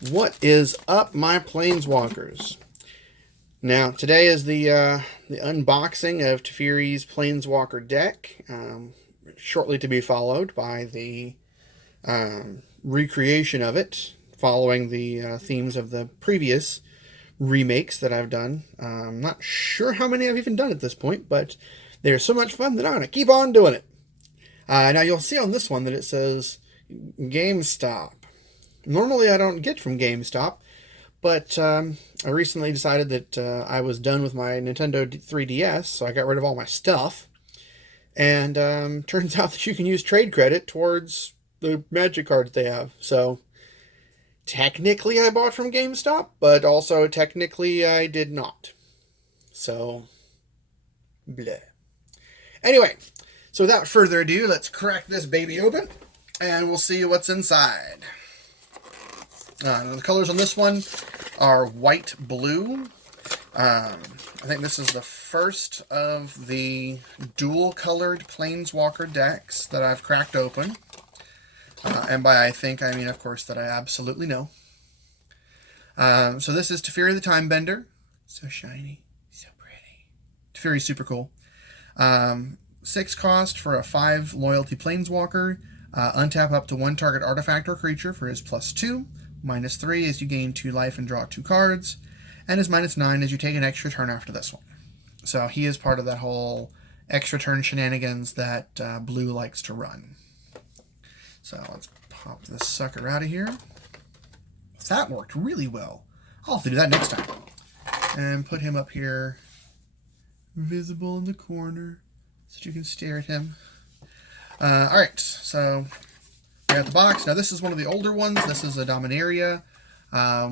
What is up, my Planeswalkers? Now, today is the unboxing of Teferi's Planeswalker deck, shortly to be followed by the recreation of it, following the themes of the previous remakes that I've done. I'm not sure how many I've even done at this point, but they're so much fun that I'm going to keep on doing it. Now, you'll see on this one that it says GameStop. Normally, I don't get from GameStop, but I recently decided that I was done with my Nintendo 3DS, so I got rid of all my stuff. And turns out that you can use trade credit towards the Magic cards they have. So technically, I bought from GameStop, but also technically, I did not. So, bleh. Anyway, so without further ado, let's crack this baby open, and we'll see what's inside. The colors on this one are white, blue. I think this is the first of the dual-colored Planeswalker decks that I've cracked open. And by I think, I mean, of course, that I absolutely know. So this is Teferi the Timebender. So shiny, so pretty. Teferi's super cool. 6 cost for a 5 loyalty Planeswalker. Untap up to 1 target artifact or creature for his +2. -3 as you gain 2 life and draw 2 cards. And his -9 as you take an extra turn after this one. So he is part of that whole extra turn shenanigans that blue likes to run. So let's pop this sucker out of here. That worked really well. I'll have to do that next time. And put him up here, visible in the corner, so you can stare at him. Alright, so we have the box. Now this is one of the older ones. This is a Dominaria,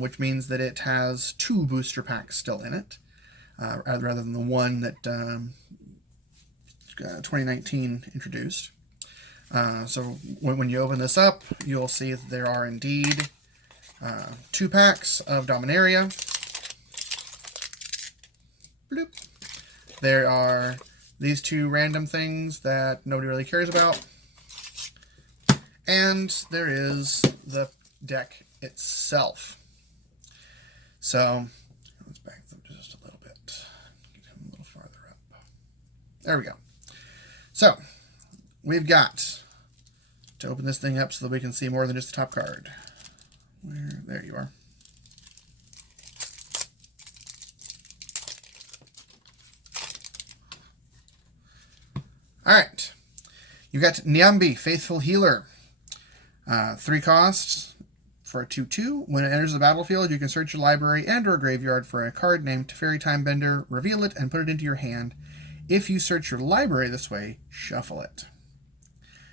which means that it has 2 booster packs still in it, rather than the one that 2019 introduced. So when you open this up, you'll see that there are indeed 2 packs of Dominaria. Bloop. There are these 2 random things that nobody really cares about. And there is the deck itself. So let's back them just a little bit. Get him a little farther up. There we go. So we've got to open this thing up so that we can see more than just the top card. There you are. All right. You got Nyambi, Faithful Healer. 3 costs for a 2/2. When it enters the battlefield, you can search your library and or graveyard for a card named Teferi Timebender, reveal it, and put it into your hand. If you search your library this way, shuffle it.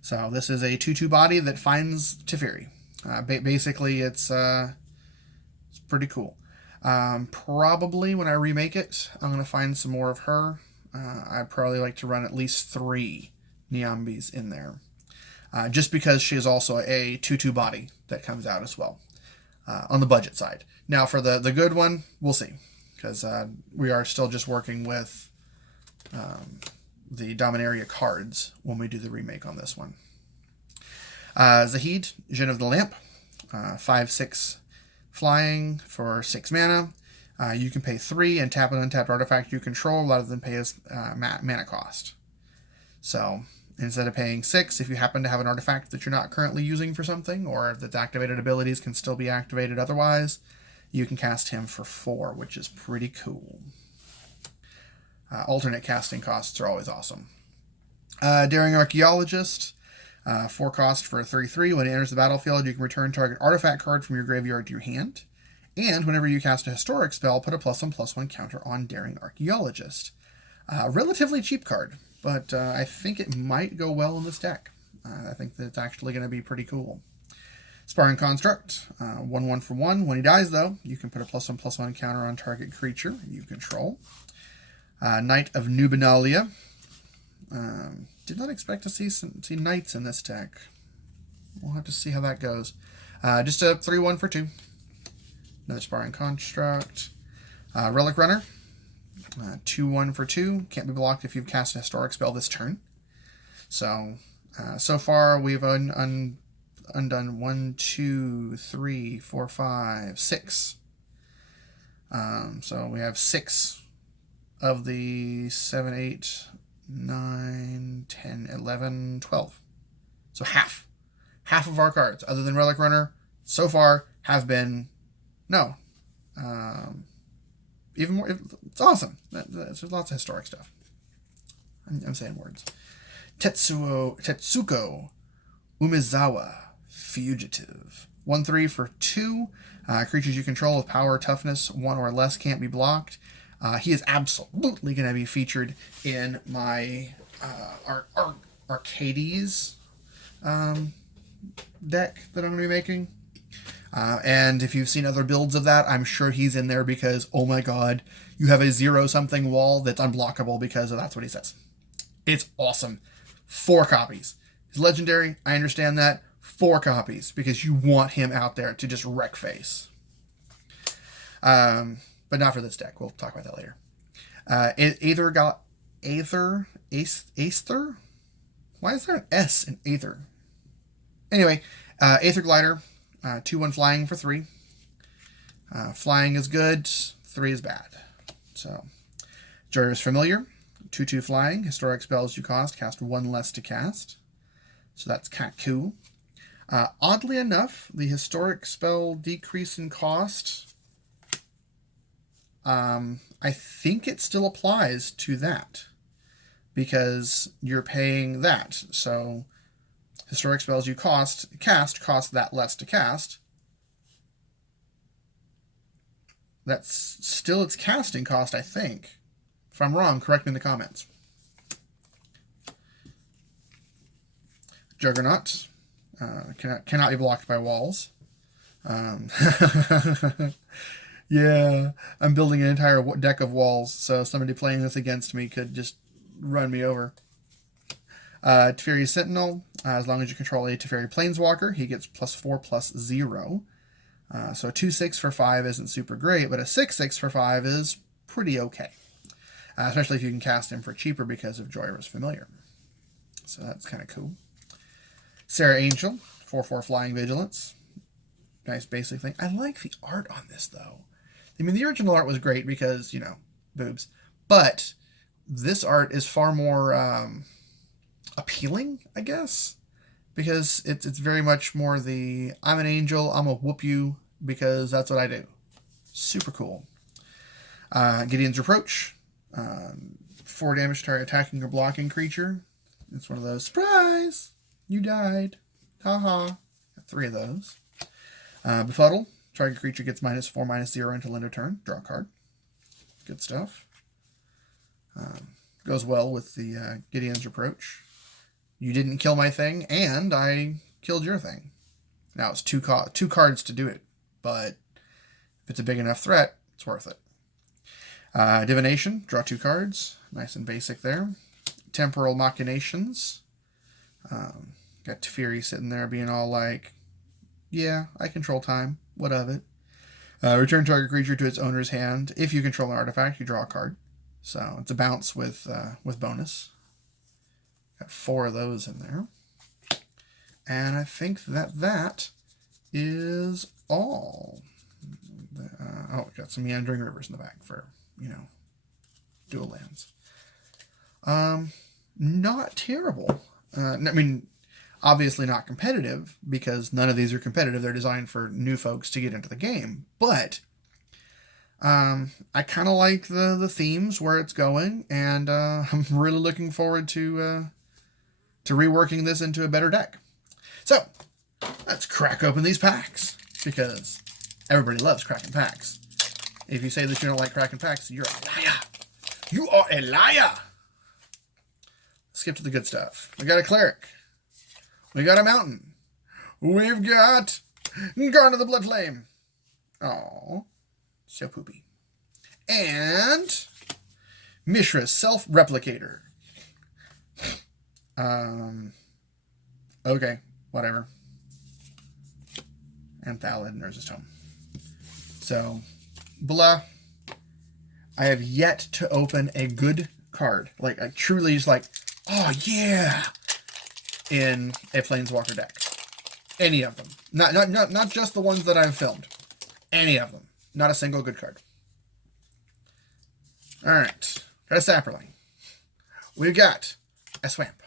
So this is a 2/2 body that finds Teferi. Basically, it's pretty cool. Probably when I remake it, I'm going to find some more of her. I'd probably like to run at least 3 Nyambis in there. Just because she is also a 2/2 body that comes out as well on the budget side. Now for the good one, we'll see, because we are still just working with the Dominaria cards when we do the remake on this one. Zahid, Djinn of the Lamp, 5/6 flying for 6 mana. You can pay 3 and tap an untapped artifact you control rather than pay as mana cost. So instead of paying 6, if you happen to have an artifact that you're not currently using for something, or that the activated abilities can still be activated otherwise, you can cast him for 4, which is pretty cool. Alternate casting costs are always awesome. Daring Archaeologist, 4 cost for a 3/3. When it enters the battlefield, you can return target artifact card from your graveyard to your hand. And whenever you cast a historic spell, put a +1/+1 counter on Daring Archaeologist. Relatively cheap card, but I think it might go well in this deck. I think that it's actually going to be pretty cool. Sparring Construct, 1/1 for 1. When he dies, though, you can put a +1/+1 counter on target creature you control. Knight of Nubinalia. Did not expect to see knights in this deck. We'll have to see how that goes. Just a 3/1 for 2. Another Sparring Construct. Relic Runner. 2/1 for 2. Can't be blocked if you've cast a historic spell this turn. So far we've undone 1, 2, 3, 4, 5, 6. So we have 6 of the 7, 8, 9, 10, 11, 12. So half. Half of our cards, other than Relic Runner, so far have been... No. Even more... It's awesome. There's lots of historic stuff. I'm saying words. Tetsuko Umezawa, Fugitive. 1/3 for 2. Creatures you control with power or toughness 1 or less can't be blocked. He is absolutely going to be featured in my Arcades deck that I'm going to be making. And if you've seen other builds of that, I'm sure he's in there because, oh my god, you have a 0-something wall that's unblockable because that's what he says. It's awesome. 4 copies. He's legendary, I understand that. 4 copies because you want him out there to just wreck face. But not for this deck. We'll talk about that later. Aether? Why is there an S in Aether? Anyway, Aether Glider, 2/1 flying for 3. Flying is good, 3 is bad. So, Joyous Familiar, 2/2 flying. Historic spells you cast 1 less to cast. So that's kind of cool. Oddly enough, the historic spell decrease in cost, I think it still applies to that because you're paying that. So historic spells you cast that less to cast. That's still its casting cost, I think. If I'm wrong, correct me in the comments. Juggernaut. Cannot be blocked by walls. Yeah, I'm building an entire deck of walls, so somebody playing this against me could just run me over. Teferi Sentinel, as long as you control a Teferi Planeswalker, he gets +4/+0. So a 2/6 for 5 isn't super great, but a 6/6 for 5 is pretty okay. Especially if you can cast him for cheaper because of Joyous Familiar. So that's kind of cool. Sarah Angel, 4/4 Flying Vigilance. Nice basic thing. I like the art on this, though. I mean, the original art was great because, you know, boobs. But this art is far more appealing, I guess. Because it's very much more the, I'm an angel, I'm going to whoop you because that's what I do. Super cool. Gideon's Reproach. 4 damage to attacking or blocking creature. It's one of those, surprise! You died. Haha. Got 3 of those. Befuddle. Target creature gets -4/-0 until end of turn. Draw a card. Good stuff. Goes well with the Gideon's Reproach. You didn't kill my thing, and I killed your thing. Now it's 2 cards to do it, but if it's a big enough threat, it's worth it. Divination. Draw 2 cards. Nice and basic there. Temporal Machinations. Got Teferi sitting there being all like, yeah, I control time. What of it? Return target creature to its owner's hand. If you control an artifact, you draw a card. So it's a bounce with bonus. Got 4 of those in there. And I think that is all. Oh, got some Meandering Rivers in the back for, you know, dual lands. Not terrible. I mean, obviously not competitive, because none of these are competitive. They're designed for new folks to get into the game. But I kind of like the themes, where it's going, and I'm really looking forward to reworking this into a better deck. So, let's crack open these packs, because everybody loves cracking packs. If you say that you don't like cracking packs, you're a liar. You are a liar! Skip to the good stuff. We got a Cleric. We got a Mountain. We've got Garden of the Blood Flame. Oh, so poopy. And Mishra's Self-Replicator. Okay, whatever. And Thallid, Nurse's Tome. So, blah. I have yet to open a good card. Like, I truly just like, oh yeah, in a Planeswalker deck. Any of them. Not just the ones that I've filmed. Any of them. Not a single good card. Alright. Got a Sapperling. We've got a Swamp.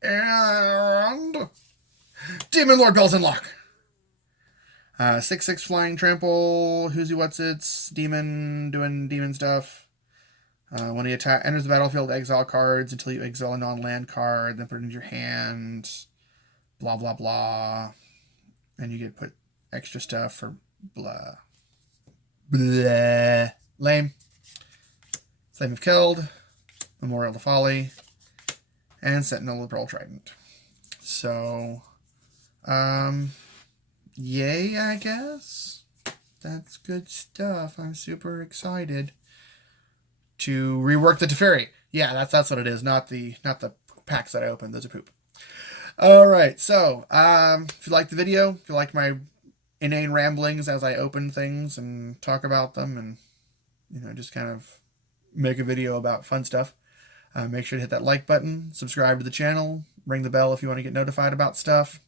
And Demon Lord Bells and Lock. 6/6 flying trample. Who's what's its demon doing demon stuff. When he enters the battlefield, exile cards until you exile a non-land card, then put it into your hand. Blah blah blah. And you get put extra stuff for blah. Blah. Lame. Flame of Killed. Memorial to Folly. And Sentinel of Pearl Trident. So, yay, I guess. That's good stuff. I'm super excited to rework the Teferi. Yeah, that's what it is. Not the packs that I opened. Those are poop. All right. So, if you like the video, if you like my inane ramblings as I open things and talk about them, and just kind of make a video about fun stuff. Make sure to hit that like button, subscribe to the channel, ring the bell if you want to get notified about stuff.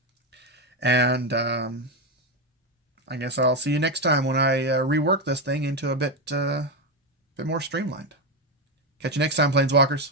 And I guess I'll see you next time when I rework this thing into a bit more streamlined. Catch you next time, Planeswalkers.